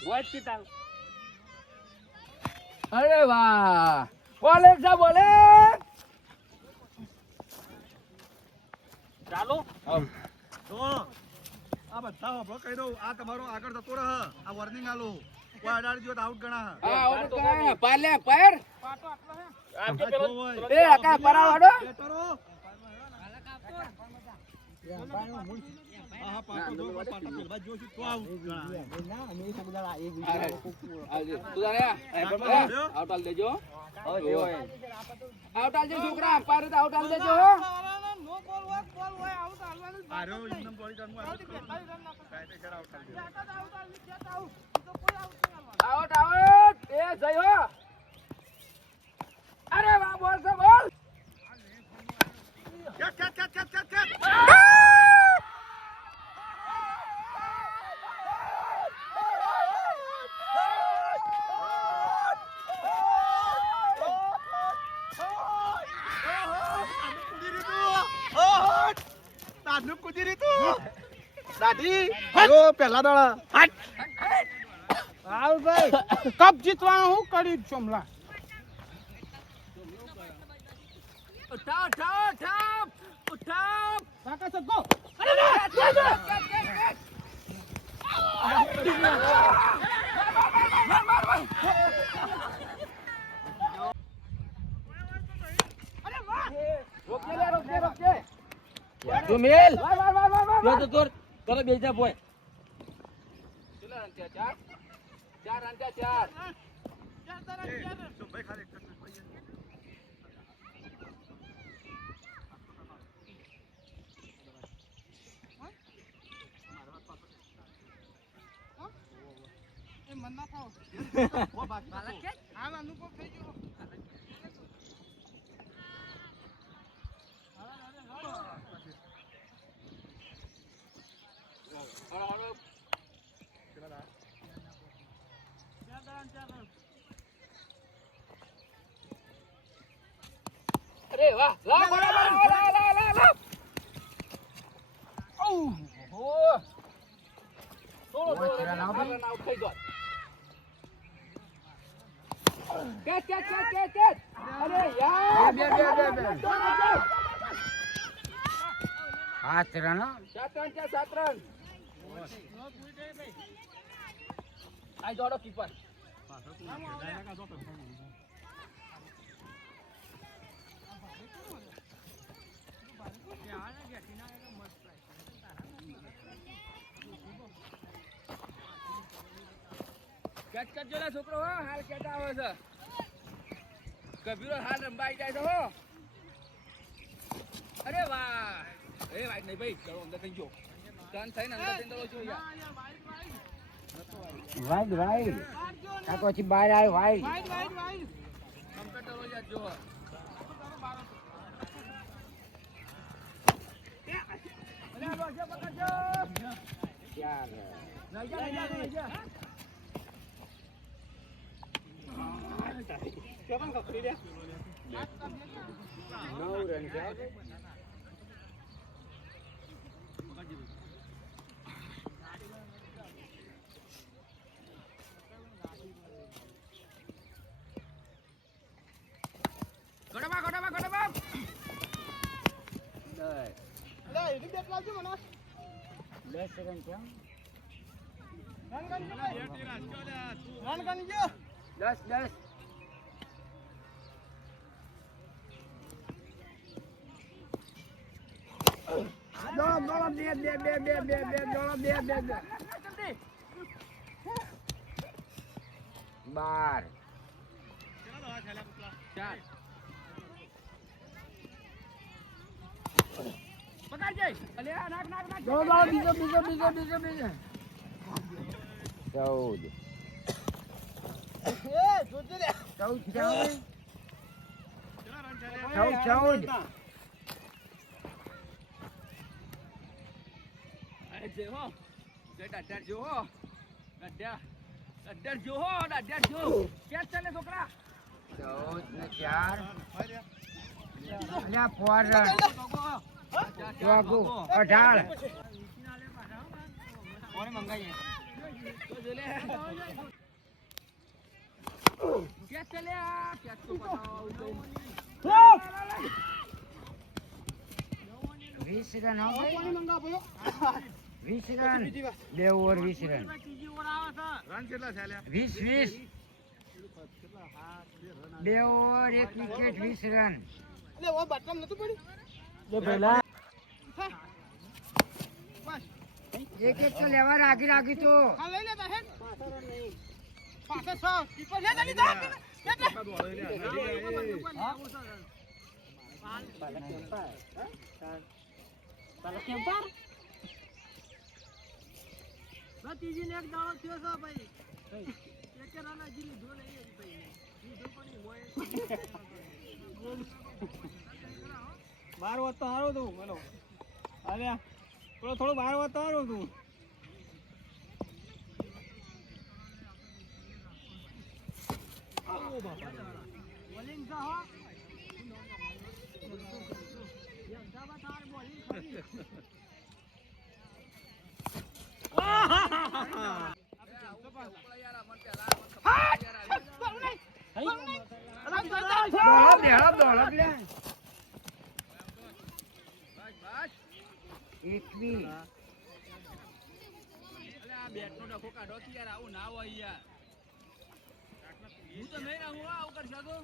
Watch કીતા અરે વાહ બોલે જા બોલે ચાલો જો આ બધા હોબળો કહી દઉં આ તમારો આગળ જતો રહે આ વોર્નિંગ આલો કોઈ અડાડી જો તો આઉટ ગણા હા ઓને કાય પાલે પર આપકે પેલો એ આકા પરાવાડો બેટરો હા પાટો જો પાટો પેલવા જો છું તો આઉટ ગણા આવજે તું જાને આઉટ આલ દેજો આઉટ આલ દે છોકરા પારે તો આઉટ આલ દેજો આરો ઇન્નમ બોડી ટર્મ આઉટ કાઈ તે આઉટ આઉટ આઉટ એ જયો અરે વાહ બોલ તો બોલ કેટ દાદુ કુદી રીતું દાદી જો પહેલા દાડા આવ ભાઈ કપ જીતવાનું હું કરી ચોમલા ઉઠાવ ઉઠાવ ઉઠાવ ઉઠાવ કાકા સબ ગો અરે રોકે સુમેલ વાર જો તો તોર બેજા બોય કેટલા રન થયા ચાર રન થયા તો ભાઈ ખાલી એ મન ના થાવ ઓ બાકી હાલ અનુભવ થઈ ગયો અરે વાહ લા બરાબર લા ઓ હો થોડો રન આઉટ થઈ ગયો કેચ અરે યાર બે 7 રન 7 રન આઈ જોડો કીપર કેચ કરજો લે છોકરો હો હાલ કેતા આવે છે કબીરો હાલ રંબાઈ જાય છે હો અરે વાહ એ વાઈટ નહીં ભાઈ ચલો અંદર થઈ ગયો ટર્ન થઈને અંદર થઈ દો છો યાર વાઈટ કાકો પછી બહાર આવ્યો વાઈટ કમ્પ્યુટર હો યાર જો દસ બાર ચાર પકડ જઈ અલે નાક બીજો 14 18 વીસ રન હો ભાઈ. 20 રન. 2 over 20 run. રન કેટલા છે લ્યા? 20. 2 ઓવર 1 વિકેટ 20 રન. એટલે ઓ બટન નતું પડ્યું એક તો લેવા રાગી તો હા લઈ લેતા હે પાછો છો કીપર લે જલ્દી જા ભતીજીને એક દાડો થયો છે ભાઈ એક રાના જીની ધો લઈ આવી ભાઈ ઈ ધો પડી હોય બાર વાત તો હારો તું બોલો આલ્યા થોડો બાર વાત તો હારો તું ઓ બાપા બોલિંગ જા હો અમદાવાદ હાર બોલિંગ કરી દોડપ લે. 21. બેટનો ડખો કાઢો કે યાર આવું ના હોય યાર હું તો નહીં રહું આવું કરશો તો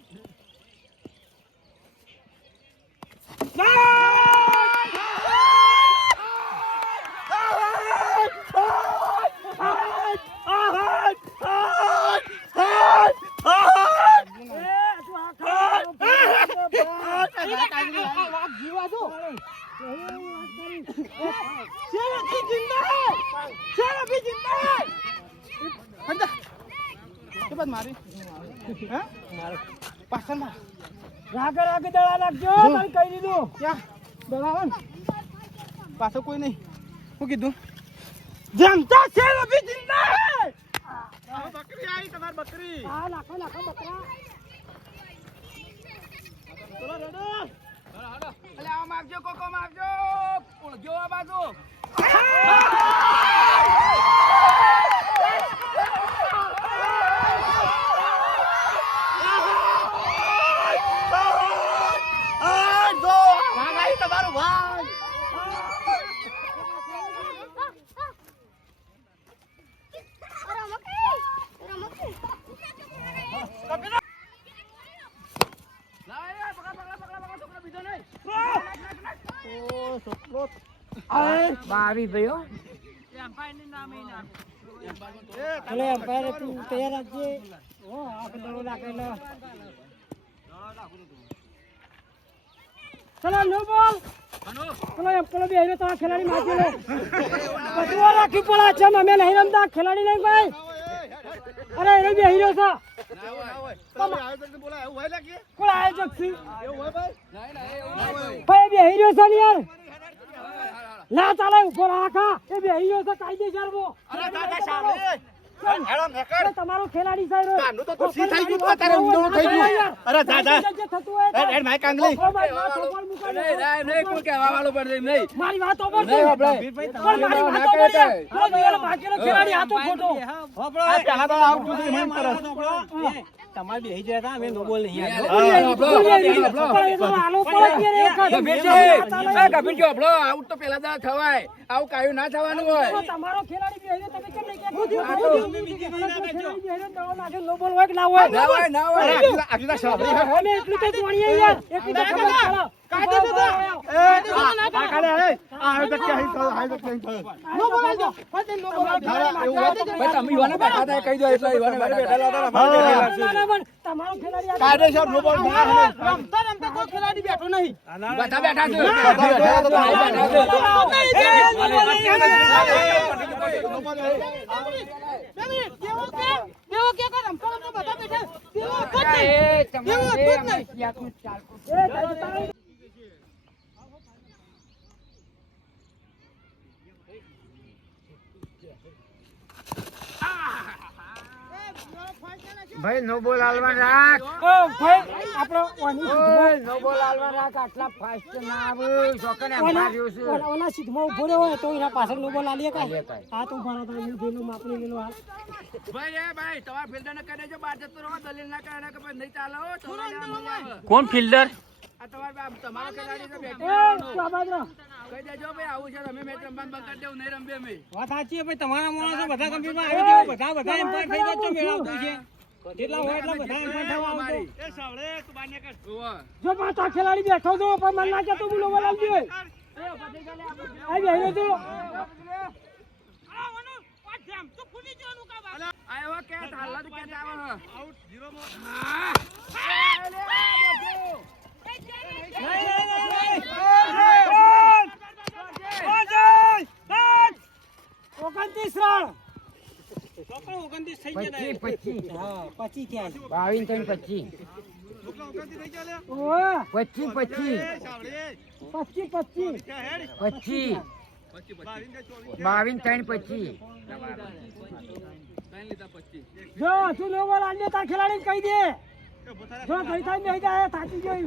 પાછો કોઈ નહીં શું કીધું જમતા છે અભી જિંદા બકરી આવી તમારી બકરી. હા નાખો બકરા ચલો રેડો અલે આ માગજો કોકો માગજો ઓળજો આ બાજુ તમારું ભાઈ બાવી ભાઈઓ. અલે એમ્પાયર તું તૈયાર રાખજે ઓ આ દડો નાખેલો ચલો નો બોલ ચલો બે હીરો તમારા ખેલાડી માજી લે બધું રાખી પડે છે અમે નહીં રમતા ખેલાડી નહીં ભાઈ અરે એ બે હીરો છે કોણ આયોજક છે ભાઈ બે હીરો છે ને યાર ના ચાલે ઉભો રાખા એ બે હીરો છે કાયદેસર વો તમારો ખેલાડી સાહેબ તો સી થઈ ગયું અત્યારે ઊંધો થઈ ગયું અરે દાદા એ માય કાંગલી નહીં કોઈ કહેવા વાળો પડે નહીં મારી વાત ઓબર છે મારી વાત ઓબર છે બાકીનો ખેલાડી આ તો ખોટો પેલા તો આઉટ સુધી મન કરે. તમારે બેહી જાય તા અમે નો બોલ નહીં કબીર જો આપણો આઉટ તો પેલા દા થવાય આવું કાયું ના થવાનું હોય તમારો ખેલાડી બેહી તમે કેમ નહીં કે નો બોલ હોય કે ના હોય ના હોય ના હોય આજુ તો સાબરી અમે એટલું તો જોણીએ યાર એટલું તો ખબર ચાલો કાયદે તો આ કાલે આ તો કે હાઈ તો કેમ થયો નો બોલજો ફતે નો બોલજો ભાઈ તમે ઈવાને બેઠા હતા કહી દો એટલે ઈવાને બેઠેલા હતા તમારો ખેલાડી કાયદેસર નો બોલ રમતા રમતા કોઈ ખેલાડી બેઠો નહીં બધા બેઠા છે ભાઈ નો બોલ હાલવા રાખ. ભાઈ આપણો ઓની ઓય, નો બોલ આલવા રાખ, આટલા ફાસ્ટ ના આવે. શોખને એમ માર્યો છે. ઓના સીધમાં ઉભો રહ્યો હોય તો એના પાછળ નો બોલ આલીએ કાંઈ. આલીએ કાંઈ. હા તો ઉભા રહો તો એનું પેલું માપણી પેલું હાલ. ભાઈ એ ભાઈ તમારા ફિલ્ડર ને કહી દેજો બહાર જતો રહો દલીલ ના કરે કે ભાઈ નહીં ચાલે હો તમારે કોણ ફિલ્ડર આ તમારો ખેલાડી તો એ બેઠો તું આ બાજુ રહો. કહી દેજો ભાઈ આવું છે અમે મેચ રમવાનું બંધ કરી દેવું નહીં રમીએ અમે વાત સાચી ભાઈ તમારા માણસો બધા કમ્પ્યુટરમાં આવી ગયો બધા એમ્પાયર થઈ જાય તો મેળવતું છે જેટલા હોય એટલા બધા એમ્પાયર થવા આવતો એ સાવળે તું બાને કર ઓવા જો પાછા ખેલાડી બેઠો છો પણ મને ના કહેતો હું નો બોલ આલજો. આ બેહ્યો તું. આયો કે હાલત કે આવે હ આઉટ 0 માં ઓગણત્રીસ રન. 29 થઈ 25. હા 25 થયા છે. 22 ને 25. છોકરા ઉગાતી થઈ ગયા લે ઓવે 25. એ સાવળે 25. ક્યાં હેડ 25. 22 22 કે 24 ને 25. ત્રણ લીધા 25 જો હજુ નો બોલ આલજે તાર ખેલાડીને કહી દે. એ ભોથારા જો થઈ થાય નહીં જાય થાકી ગયો. એ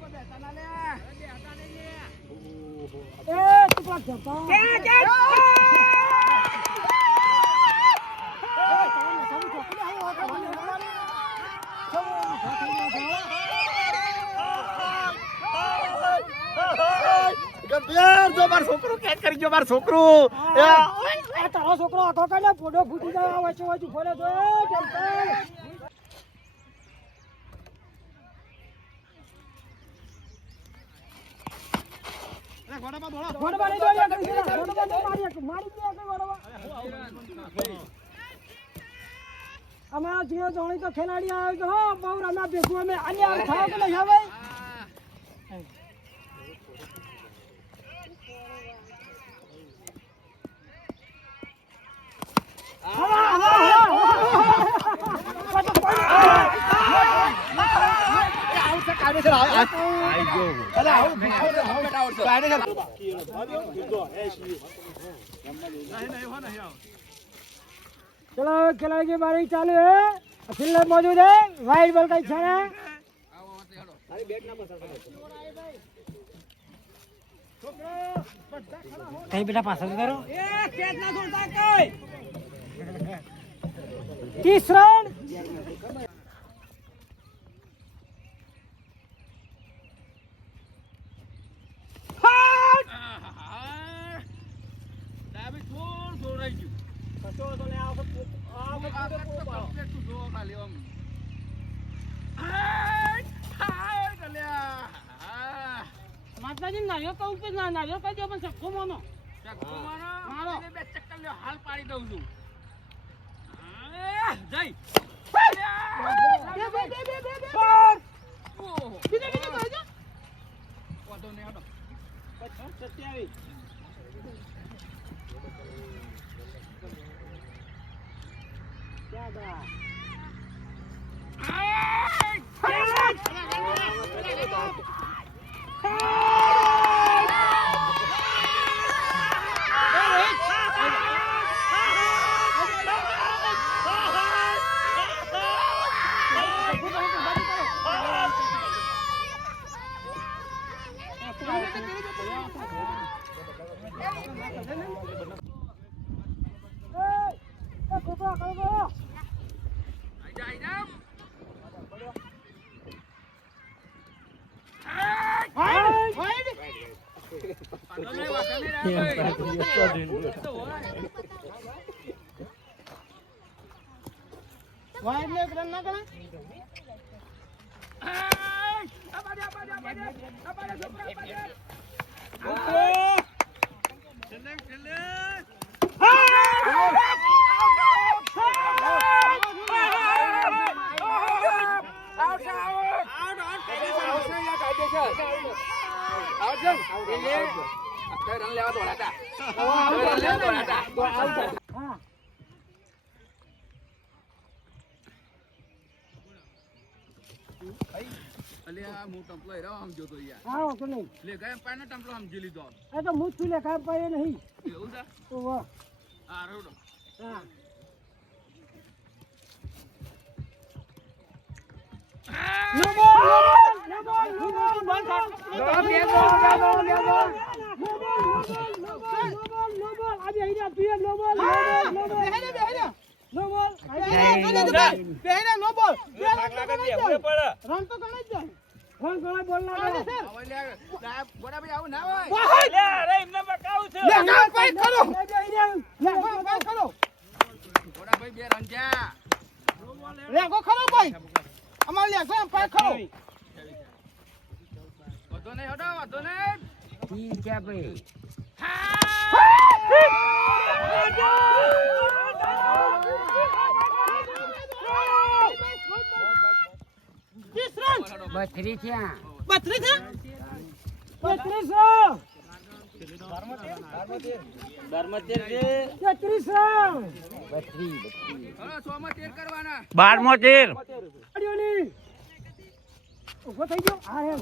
કોઈ બેઠા ના લે બેઠા નહીં લે એ તું પાછ જતા. ગંભીર જો માર છોકરો કેચ કરી જો માર છોકરો આ તારો છોકરો આખો કાઢે પોડો ફૂટી જાય વચ્ચે વચ્ચે ફરે તો અરે ગોડામાં દોડો ગોળ મારી દો યાર ગોળ મારી દે ગોળવા અમારા જીઓ જોણી તો ખેલાડી આવ્યો તો હો બહુ રમ્યા ભેગું અમે આની આવ ખાવ કે નહીં આવે चलो खिलाड़ी की बारी चालू है फील्डर मौजूद है वाइड बॉल का इशारा है कहीं बेटा पास करो 30 रन ડાબી થોડું દોરાઈ ગયું માતાજી નારિયો કહું કે ના નારિયો કહી દો પણ સક્કો મોનો મારો બે ચક્કર લ્યો હાલ પાડી દઉં છું જઈ વાંધો નહીં હાલો 27 वाइड में रन ना करा રન લેવા દોડાતા રન લેવા દોડાતા हां અલે આ હું ટમ્પલો હેરો આમ જોતો યાર हां तो नहीं લે ગયા પાનો ટમ્પલો સમજી લીધો ए तो मुझ छू ले का पाए नहीं એવું છે तो वाह આ રોડો हां નો બોલ નો બોલ નો બોલ બંધ થાક બે બોલ નો બોલ આજે અહીંયા પીએ નો બોલ નો બોલ નો બોલ રન તો ગણે જ જાય રન ગણે બોલ ના હવે લે ગોડા ભાઈ આવું ના હોય લે અરે એમને બકાવું છે ગોડા ભાઈ બે રંજા વધો નહીં હડો વધો નહીં ઠીક છે ભાઈ બત્રી થયા 33 બત્રી હલો 100 માં 13 કરવાના 12 ઉભો થઈ ગયો હા એમ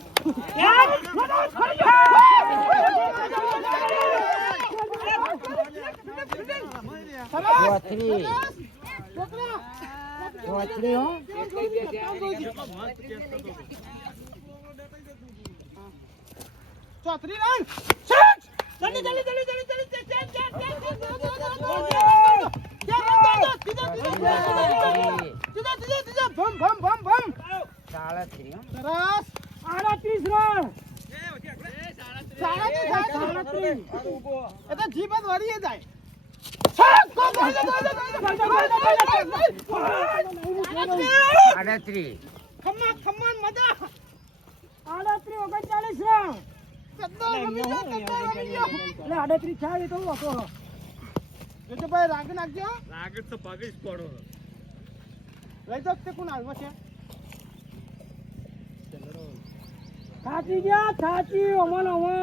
ચોત્રી હો સાડત્રી હો 38 રન આડત્રી 38 થાય તો આગળ તો પગે જ પડો થાકી ગયા થાકી ઓમન ઓમો